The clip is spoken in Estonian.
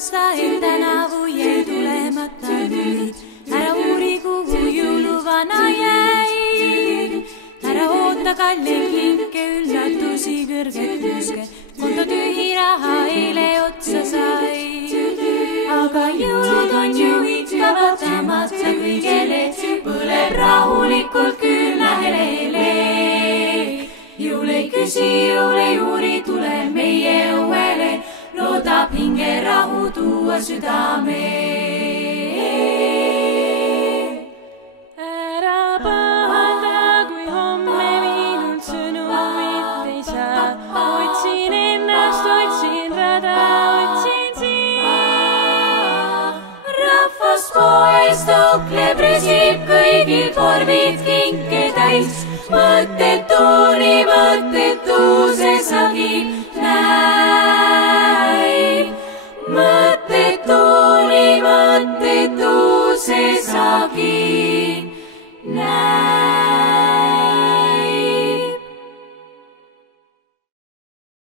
aasta tänavu jäi tulemata nüüd. Ära uuri, kuhu jõuluvana jäi. Ära oota kalli hinke, üllatusi kõrget püske. Konto tühi raha eile otsa sai. Aga jõulud on ju ikka vaatamata kõigele. Põleb rahulikult küünla hele. Jõul ei küsi, jõul ei uuri, tule meie õuele. Loodab hinge rahu tuua südame. Ära pahanda, kui homme minult sõnumit ei saa. Otsin ennast, otsin rada, otsin sind. Rahvas poes tõukleb, resib kõigil korvid kinke täis. Mõttetu